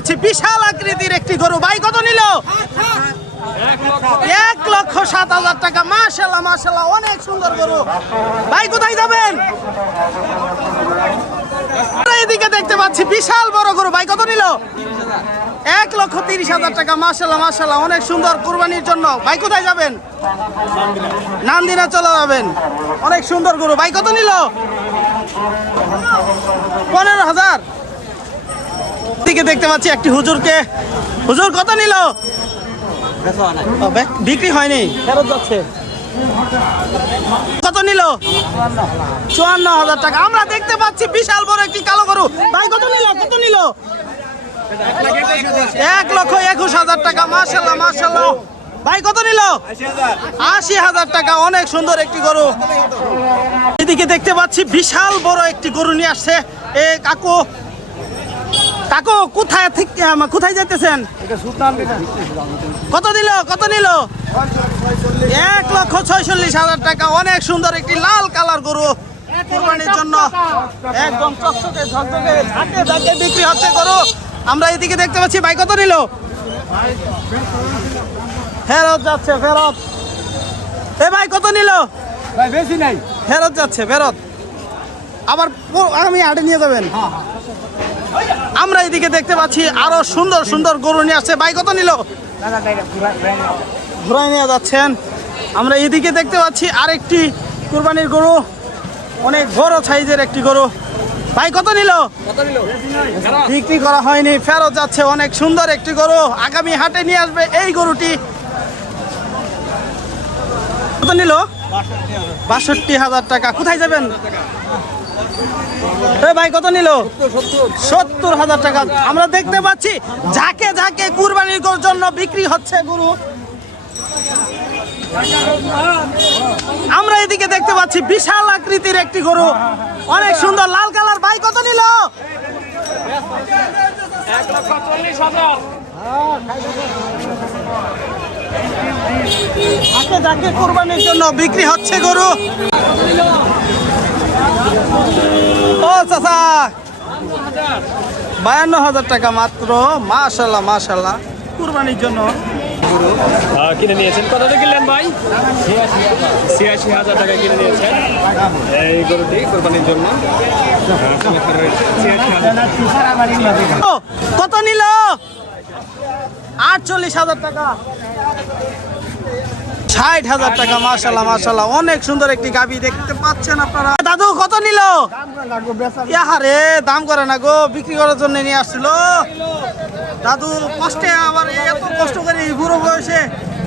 পাচ্ছি বিশাল আকৃতির একটি গরু। ভাই কত নিল? 1,07,000 টাকা। মাশাআল্লাহ মাশাআল্লাহ, অনেক সুন্দর গরু। ভাই কোথায় যাবেন? এদিকে দেখতে পাচ্ছি বিশাল বড় গরু। ভাই কত নিল? 1,30,000 টাকা। মাশাআল্লাহ মাশাআল্লাহ, অনেক সুন্দর, কুরবানির জন্য। ভাই কোথায় যাবেন? নান্দিনা চলে যাবেন। অনেক সুন্দর গরু। ভাই কত নিল? 15,000। দিকে দেখতে পাচ্ছি একটি হুজুরকে। হুজুর কত নিল? বিক্রি হয়নি, ফেরত যাচ্ছে। কত নিল? 54,000 টাকা। আমরা দেখতে পাচ্ছি বিশাল বড় একটি কালো গরু। ভাই কত নিল? কত নিল? 1,21,000 টাকা। মাশাআল্লাহ মাশাআল্লাহ। ভাই কত নিল? 80,000 টাকা। অনেক সুন্দর একটি গরু। এদিকে দেখতে পাচ্ছি বিশাল বড় একটি গরু নিয়ে আসছে এ কাকু। কাকু কোথায় যেতেছেন? কত দিল? কত নিল? 1,46,000 টাকা। অনেক সুন্দর একটি লাল কালার গরু, কুরবানির জন্য একদম চকচকে ঝকঝকে ঝাঁকে ঝাঁকে বিক্রি হচ্ছে গরু। আমরা এদিকে দেখতে পাচ্ছি। ভাই কত নিল? ফেরত যাচ্ছে, ফেরত। এ ভাই কত নিল? ভাই বেশি নাই, ফেরত যাচ্ছে, ফেরত। আবার আমি হাটে নিয়ে যাবেন। আমরা এদিকে দেখতে পাচ্ছি আরো সুন্দর সুন্দর গরু নিয়ে আসছে। ভাই কত নিল? ঘুরাই নিয়ে যাচ্ছেন। আমরা এদিকে দেখতে পাচ্ছি আরেকটি কুরবানির গরু, অনেক বড় সাইজের একটি গরু। ভাই কত নিল? বিক্রি করা হয়নি, ফেরত যাচ্ছে। অনেক সুন্দর একটি গরু, আগামী হাটে নিয়ে আসবে এই গরুটি। কত নিল? 62,000 টাকা। কোথায় যাবেন? ভাই কত নিল? 70,000 টাকা। আমরা দেখতে পাচ্ছি ঝাঁকে ঝাঁকে কুরবানির জন্য বিক্রি হচ্ছে গরু। আমরা এদিকে দেখতে পাচ্ছি বিশাল আকৃতির একটি গরু, অনেক সুন্দর লাল কালার। ভাই কত নিল? 1,40,000। ঝাঁকে ঝাঁকে কুরবানির জন্য বিক্রি হচ্ছে গরু। ও চাচা, 52,000 টাকা মাত্র। মাশাআল্লাহ মাশাআল্লাহ, কুরবানির জন্য কিনে নিয়েছেন। কত দিয়ে কিনলেন ভাই? 86,000 টাকা কিনে নিয়েছেন এই গরুটি কোরবানির জন্য। কত নিল? 48,000 টাকা। 60,000 টাকা। মাশাআল্লাহ মাশাআল্লাহ, অনেক সুন্দর একটি গাভী দেখতে পাচ্ছেন আপনারা। দাদু কত নিল? ইয়ারে দাম করে না গো, বিক্রি করার জন্য নিয়ে আসছিল দাদু। কষ্টে আবার এত কষ্ট করে বুড়ো বয়সে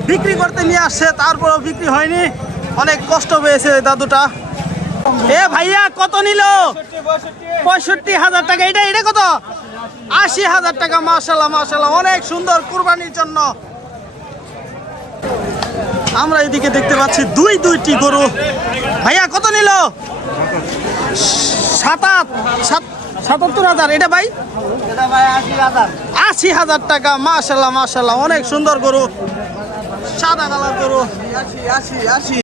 বিক্রি করতে নিয়ে আসছে, তারপরেও বিক্রি হয়নি। অনেক কষ্ট পেয়েছে দাদুটা। এ ভাইয়া কত নিল? 65,000 টাকা। এটা কত? 80,000 টাকা। মাশাআল্লাহ মাশাআল্লাহ, অনেক সুন্দর, কুরবানির জন্য। আমরা এদিকে দেখতে পাচ্ছি দুইটি গরু। ভাইয়া কত নিল? 77,000। এটা ভাই? 80,000 টাকা। মাশাআল্লাহ মাশাআল্লাহ, অনেক সুন্দর গরু, সাদা কালার গরু।